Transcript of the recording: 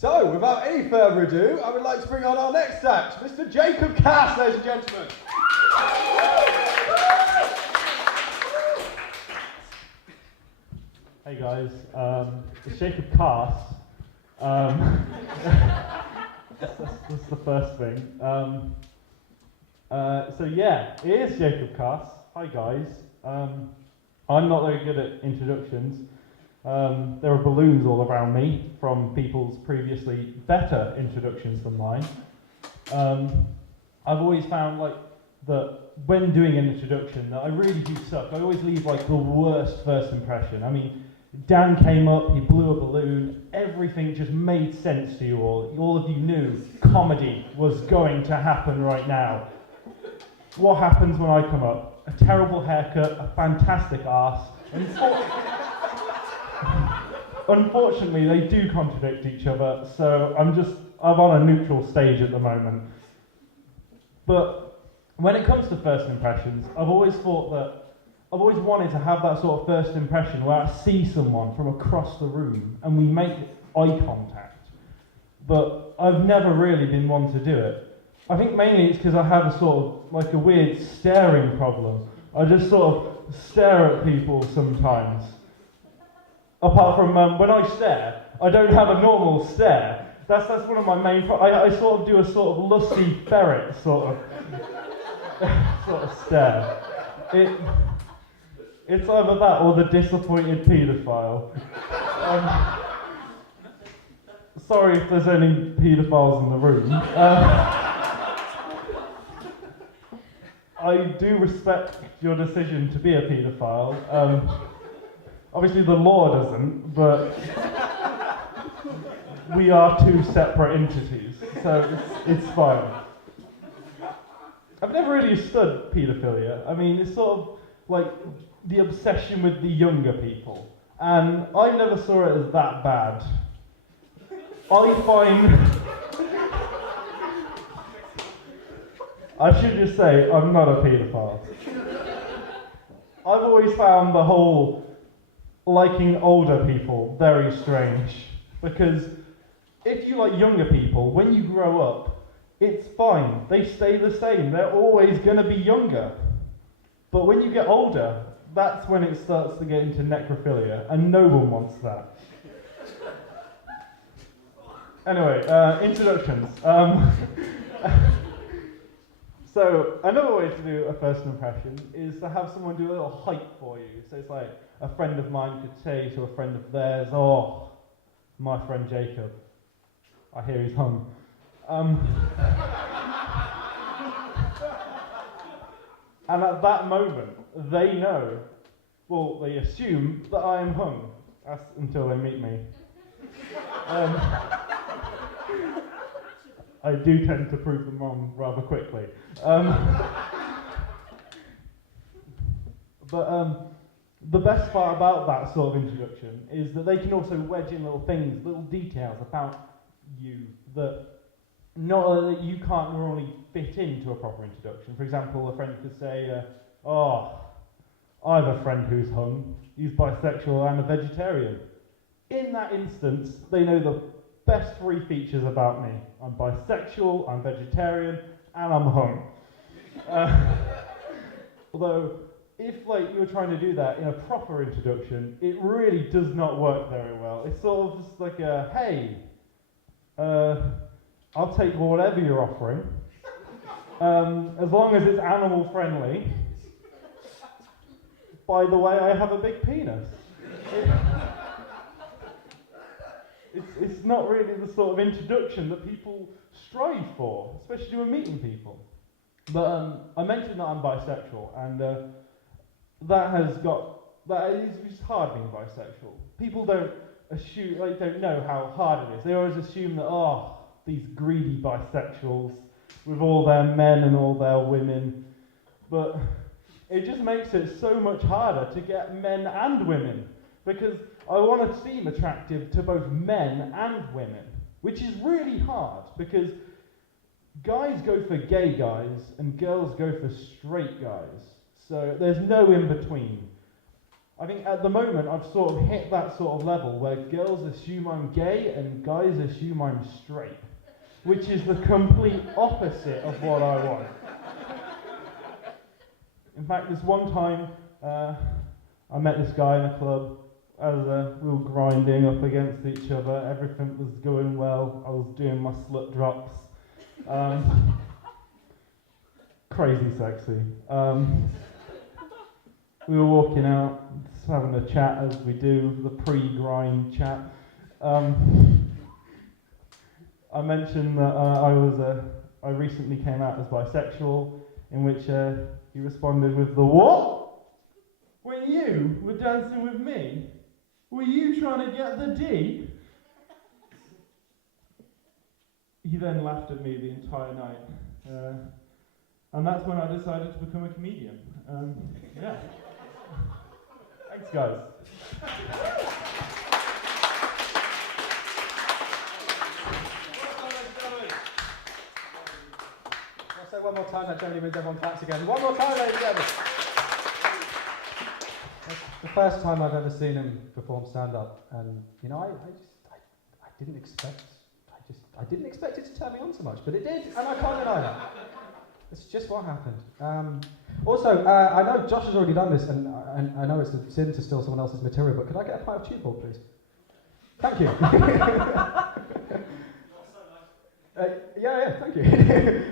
So, without any further ado, I would like to bring on our next act, Mr. Jacob Carse, ladies and gentlemen. Hey guys, it's Jacob Carse. That's the first thing. So yeah, it is Jacob Carse. Hi guys. I'm not very good at introductions. There are balloons all around me from people's previously better introductions than mine. I've always found that when doing an introduction that I really do suck. I always leave the worst first impression. I mean, Dan came up, he blew a balloon, everything just made sense to you all. All of you knew comedy was going to happen right now. What happens when I come up? A terrible haircut, a fantastic arse. Unfortunately, they do contradict each other, so I'm on a neutral stage at the moment. But when it comes to first impressions, I've always wanted to have that sort of first impression where I see someone from across the room and we make eye contact. But I've never really been one to do it. I think mainly it's because I have a weird staring problem. I just sort of stare at people sometimes. Apart from when I stare, I don't have a normal stare. That's one of my main problems. I sort of do a sort of lusty ferret sort of stare. It's either that or the disappointed paedophile. Sorry if there's any paedophiles in the room. I do respect your decision to be a paedophile. Obviously the law doesn't, but we are two separate entities, so it's fine. I've never really understood paedophilia. I mean, it's sort of like the obsession with the younger people, and I never saw it as that bad. I should just say, I'm not a paedophile. I've always found the whole liking older people very strange, because if you like younger people, when you grow up, it's fine. They stay the same. They're always going to be younger. But when you get older, that's when it starts to get into necrophilia, and no one wants that. Anyway, introductions. So, another way to do a first impression is to have someone do a little hype for you. So it's like a friend of mine could say to a friend of theirs, "Oh, my friend Jacob, I hear he's hung." And at that moment, they know, well, they assume that I am hung. That's until they meet me. I do tend to prove them wrong rather quickly. But the best part about that sort of introduction is that they can also wedge in little things, little details about you that that you can't normally fit into a proper introduction. For example, a friend could say, "Oh, I have a friend who's hung. He's bisexual and a vegetarian." In that instance, they know the best three features about me. I'm bisexual, I'm vegetarian, and I'm hung. Although, if you're trying to do that in a proper introduction, it really does not work very well. It's sort of just like a, "Hey, I'll take whatever you're offering, as long as it's animal friendly. By the way, I have a big penis." It's not really the sort of introduction that people strive for, especially when meeting people. But I mentioned that I'm bisexual, and it's hard being bisexual. People don't know how hard it is. They always assume that, these greedy bisexuals with all their men and all their women. But it just makes it so much harder to get men and women, because I want to seem attractive to both men and women, which is really hard, because guys go for gay guys and girls go for straight guys. So there's no in between. I think at the moment I've sort of hit that sort of level where girls assume I'm gay and guys assume I'm straight, which is the complete opposite of what I want. In fact, this one time I met this guy in a club. As we were grinding up against each other, everything was going well. I was doing my slut drops. Crazy sexy. We were walking out, just having a chat as we do, the pre-grind chat. I mentioned that I recently came out as bisexual, in which he responded with the what? When you were dancing with me, were you trying to get the D? He then laughed at me the entire night. And that's when I decided to become a comedian. Yeah. Thanks, guys. I'll say one more time, that generally means everyone claps again. One more time, ladies and gentlemen. That's the first time I've ever seen him perform stand-up, and I didn't expect it to turn me on so much, but it did, and I can't deny that. It's just what happened. Also, I know Josh has already done this, and I know it's a sin to steal someone else's material, but could I get a pint of tube ball, please? Thank you. Yeah, thank you.